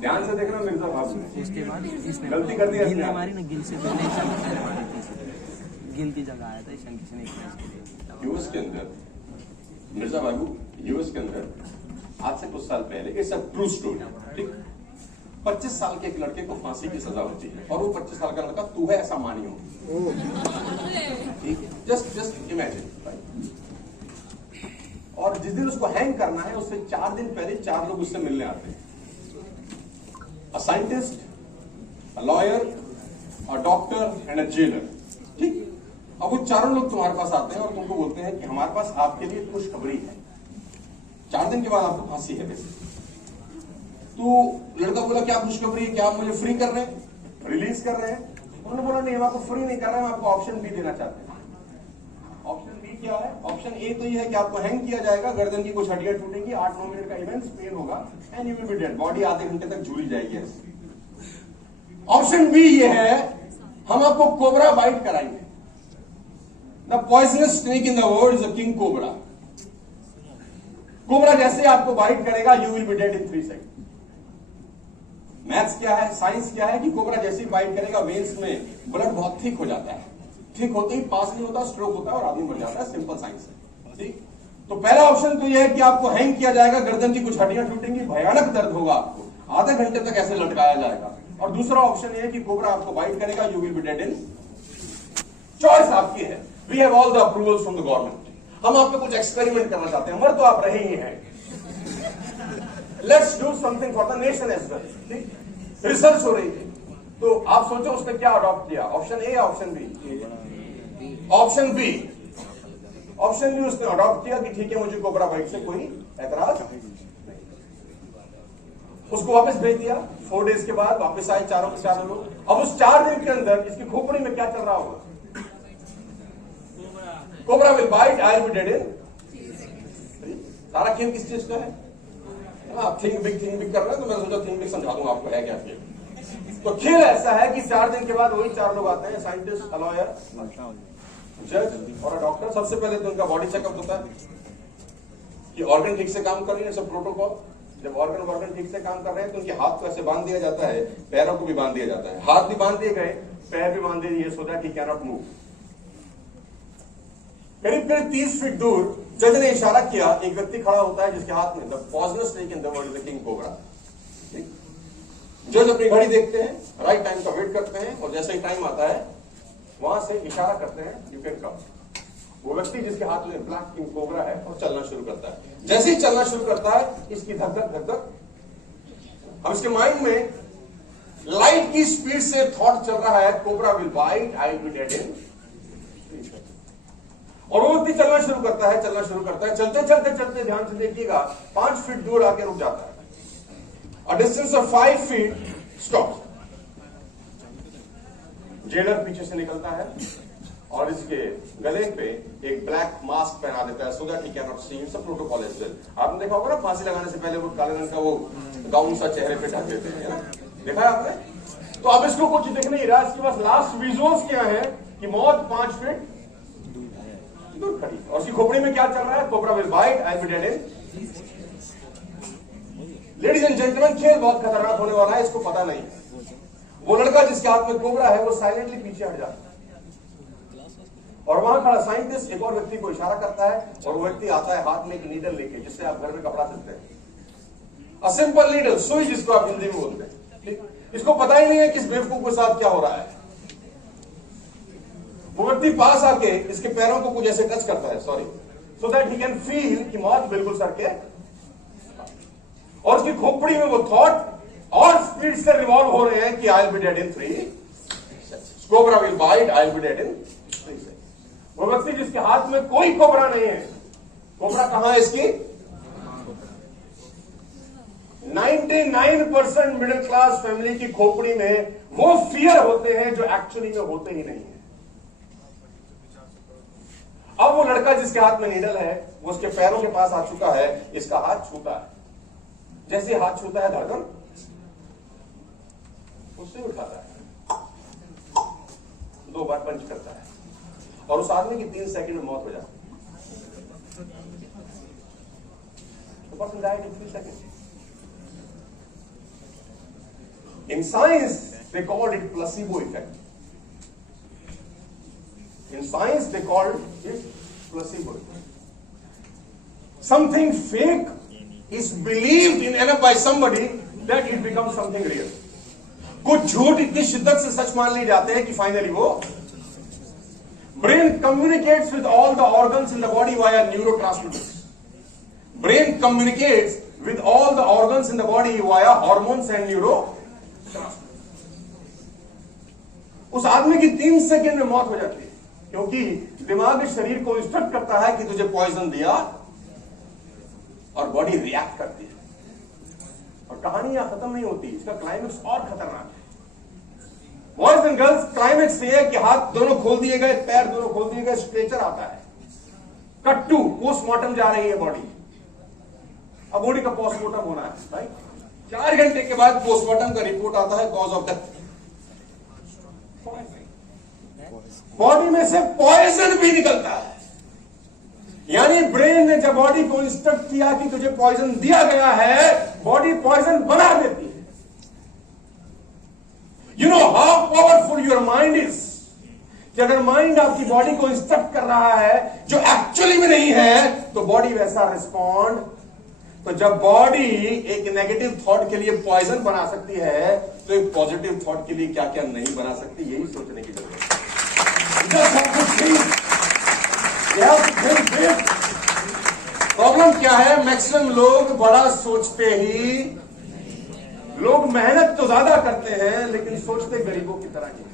ध्यान से देखना मिर्जा बाबू ने उसके बाद इसने गलती कर दी, गिल ने मारी ना, गिल से पहले ईशान किशन ने मारी थी। गिल की जगह आया था ईशान किशन एक मैच के लिए। यूएस के अंदर मिर्जा बाबू, यूएस के अंदर आज से कुछ साल पहले, ये सब ट्रू स्टोरी, ठीक, 25 साल के एक लड़के को फांसी की सजा होती है और वो 25 साल का लड़का तू है ऐसा मानियो, ठीक है, जस्ट इमेजिन। और जिस दिन उसको हैंग करना है उससे 4 दिन पहले 4 लोग उससे मिलने आते हैं, a scientist, a lawyer, a doctor and a jailer, ठीक। अब वो चारों लोग तुम्हारे पास आते हैं और तुमको बोलते हैं कि हमारे पास आपके लिए खुशखबरी है, 4 दिन के बाद आपको फांसी है। वैसे तो लड़का बोला क्या खुशखबरी है, क्या आप मुझे फ्री कर रहे हैं, रिलीज कर रहे हैं? उन्होंने बोला नहीं, हम आपको फ्री नहीं कर रहे हैं, हम आपको ऑप्शन बी देना चाहते हैं। ऑप्शन बी क्या है? ऑप्शन ए तो ये है कि आपको हैंग किया जाएगा, गर्दन की कुछ हड्डियां टूटेंगी, 8-9 मिनट का इवेंट पेन होगा and you will be dead, body आधे घंटे तक झूली जाएगी। ऑप्शन बी ये है, हम आपको कोबरा बाइट कराएंगे। The poisonous snake in the world is a king cobra. Cobra जैसे आपको बाइट करेगा you will be dead in 3 second. Maths क्या है, साइंस क्या है कि कोबरा जैसे ही बाइट करेगा वेन्स में ब्लड बहुत थिक हो जाता है, ठीक होते ही पास नहीं होता, स्ट्रोक होता है और आदमी मर जाता है। सिंपल साइंस है, ठीक। तो पहला ऑप्शन तो यह है कि आपको हैंग किया जाएगा, गर्दन की कुछ हड्डियां टूटेंगी, भयानक दर्द होगा, आपको आधे घंटे तक ऐसे लटकाया जाएगा। और दूसरा ऑप्शन यह है कि कोबरा आपको बाइट करेगा, you will be dead in. Choice आपकी है। We have all the approvals from the government. हम आप पे कुछ एक्सपेरिमेंट करना चाहते हैं, मर तो आप रहे ही हैं, let's do something for the nation as well, ठीक। रिसर्च हो रही है, तो आप सोचो उसने क्या अडॉप्ट किया, ऑप्शन ए या option B? Option B. Option B उसने अडॉप्ट किया कि ठीक है मुझे कोबरा बाइट से कोई एतराज नहीं। उसको वापस भेज दिया। 4 डेज के बाद वापस आए चारों के चारों लोग। अब उस 4 दिन के अंदर इसकी खोपड़ी में क्या चल रहा होगा? Cobra will bite, I will be dead in. सारा खेल किस चीज का है? आप थिंक बिग कर रहे हैं, तो मैं सोचा थिंक बिग समझा दूंगा आपको है क्या खेल। तो खेल ऐसा है कि 4 दिन के बाद वही 4 लोग आते हैं, साइंटिस्ट, लॉयर, जज और डॉक्टर। सबसे पहले तो उनका बॉडी चेकअप होता है कि ऑर्गन ठीक से काम कर रही है, सब प्रोटोकॉल। जब ऑर्गन ठीक से काम कर रहे हैं तो उनके हाथ को ऐसे बांध दिया जाता है, पैरों को भी बांध दिया जाता है। हाथ भी बांध दिए गए, पैर भी बांध दिए, so that he can not move. करीब 30 फीट दूर जज ने इशारा किया, एक व्यक्ति खड़ा होता है जिसके हाथ में the poisonous snake in the world is the king cobra. जज अपनी घड़ी देखते हैं, राइट टाइम का वेट करते हैं और जैसे ही टाइम आता है वहां से इशारा करते हैं, यू कैन कम। वो व्यक्ति जिसके हाथ में ब्लैक किंग कोबरा है और चलना शुरू करता है। जैसे ही चलना शुरू करता है इसकी धक धक, हम इसके माइंड में लाइट की स्पीड से थॉट चल रहा है, cobra will bite, I will be dead in. और वो व्यक्ति चलना शुरू करता है, चलते चलते ध्यान से देखिएगा 5 फीट दूर आके रुक जाता है। A distance of 5 feet stops. Jailer पीछे से निकलता है और इसके गले पे एक ब्लैक मास्क पहना देता है, so that he cannot see. It's a protocol as well. आपने देखा होगा ना, फांसी लगाने से पहले वो काले रंग का वो गाउन सा चेहरे पे ढक देते हैं, देखा है आपने? तो अब इसको कुछ दिख नहीं रहा, इसके पास लास्ट विजुअल्स क्या है कि मौत 5 फीट दूर खड़ी और उसकी खोपड़ी में क्या चल रहा है? Cobra will bite, I will be dead in. Ladies and gentleman, खेल बहुत खतरनाक होने वाला है, इसको पता नहीं है। वो लड़का जिसके हाथ में कोबरा है वो साइलेंटली पीछे हट जाता है और वहां खड़ा साइंटिस्ट एक और व्यक्ति को इशारा करता है और वो व्यक्ति आता है हाथ में एक नीडल लेके, जिससे आप घर में कपड़ा सिलते हैं। अ सिंपल नीडल, सुई जिसको आप हिंदी में बोलते हैं, ठीक। इसको पता ही नहीं है कि इस बेवकूफ के साथ क्या हो रहा है। वो व्यक्ति पास आके इसके पैरों को कुछ ऐसे टच करता है, sorry, so that he can feel कि मौत बिल्कुल सर के, और उसकी खोपड़ी में वो थॉट और स्पीड से रिवॉल्व हो रहे हैं कि I will be dead in 3 seconds. Cobra will bite, I will be dead in 3 seconds. वो व्यक्ति जिसके हाथ में कोई कोबरा नहीं है, कोबरा कहां है इसकी? 99% मिडिल क्लास फैमिली की खोपड़ी में वो फियर होते हैं जो एक्चुअली में होते ही नहीं है। अब वो लड़का जिसके हाथ में नीडल है वो उसके पैरों के पास आ चुका है, इसका हाथ छूता है। जैसे हाथ छूता है धड़कन उससे उठाता है, 2 बार पंच करता है और उस आदमी की 3 सेकंड में मौत हो जाती है। The person died in 3 seconds. In science, they called it placebo effect. In science, they called it placebo effect. Something fake is believed in enough by somebody that it becomes something real. कुछ झूठ इतनी शिद्दत से सच मान लिए जाते हैं कि फाइनली वो brain communicates with all the organs in the body via neurotransmitters. Brain communicates with all the organs in the body via hormones and neurotransmitters. उस आदमी की 3 सेकंड में मौत हो जाती है, क्योंकि दिमाग शरीर को इंस्ट्रक्ट करता है कि तुझे पॉइजन दिया, और बॉडी रिएक्ट करती है। और कहानी यहां खत्म नहीं होती, इसका क्लाइमेक्स और खतरनाक है। बॉयज एंड गर्ल्स, क्लाइमेक्स ये है कि हाथ दोनों खोल दिए गए, पैर दोनों खोल दिए गए, स्ट्रेचर आता है, कट टू पोस्टमार्टम जा रही है बॉडी। अब बॉडी का पोस्टमार्टम होना है भाई, 4 घंटे के बाद पोस्टमार्टम का रिपोर्ट आता है, कॉज ऑफ डेथ बॉडी में से पॉइजन भी निकलता है। यानी ब्रेन ने जब बॉडी को इंस्ट्रक्ट किया कि तुझे पॉइजन दिया गया है, बॉडी पॉइजन बना देती है। You know how powerful your mind is, कि अगर माइंड आपकी बॉडी को इंस्ट्रक्ट कर रहा है जो एक्चुअली में नहीं है, तो बॉडी वैसा रिस्पॉन्ड। तो जब बॉडी एक नेगेटिव थॉट के लिए पॉइजन बना सकती है, तो एक पॉजिटिव थॉट के लिए क्या क्या नहीं बना सकती, यही सोचने की जरूरत है। प्रॉब्लम क्या है, मैक्सिमम लोग बड़ा सोचते ही, लोग मेहनत तो ज्यादा करते हैं लेकिन सोचते गरीबों की तरह नहीं।